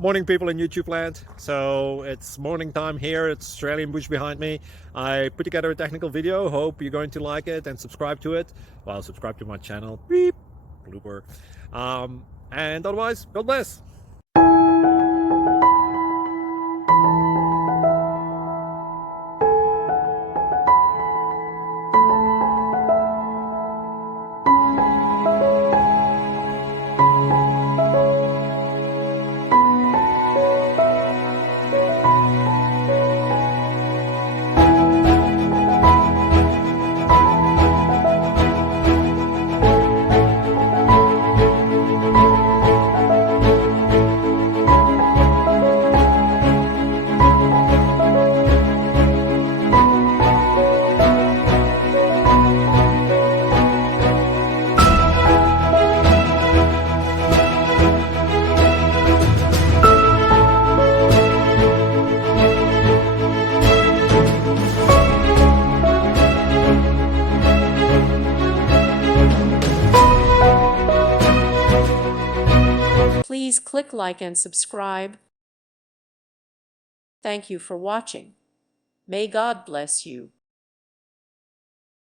Morning, people in YouTube land. So it's morning time here. It's Australian bush behind me. I put together a technical video. Hope you're going to like it and subscribe to it. Well, subscribe to my channel. Beep, blooper. And otherwise, God bless. Please click like and subscribe. Thank you for watching. May God bless you.